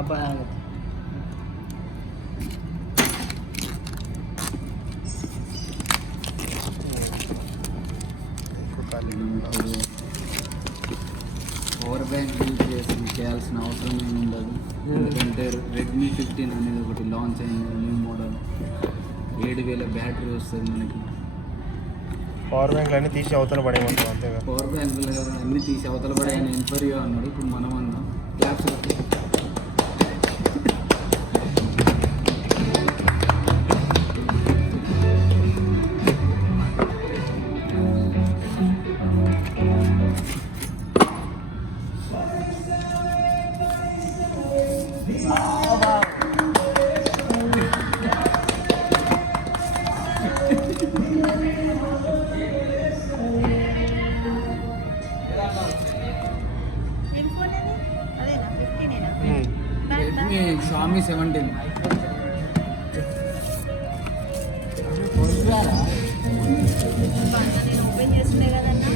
అబ్బాయి power bank use చేయాల్సిన అవసరం ఏమి ఉండదు. ఎందుకంటే రెడ్మీ 15 అనేది ఒకటి లాంచ్ అయింది, న్యూ మోడల్. 7000 బ్యాటరీ వస్తుంది మనకి. పవర్ బ్యాంక్లు అన్నీ తీసి అవతల పడేయమంటాం అంతేగా. పవర్ బ్యాంకులు అన్నీ తీసి అవతల పడే ఆయన ఎన్ఫరియో అన్నాడు. ఇప్పుడు మనం అన్నాం క్లాప్స్. రెడ్మీ షామీ 17 ఓపెన్ చేస్తుండే కదన్నా.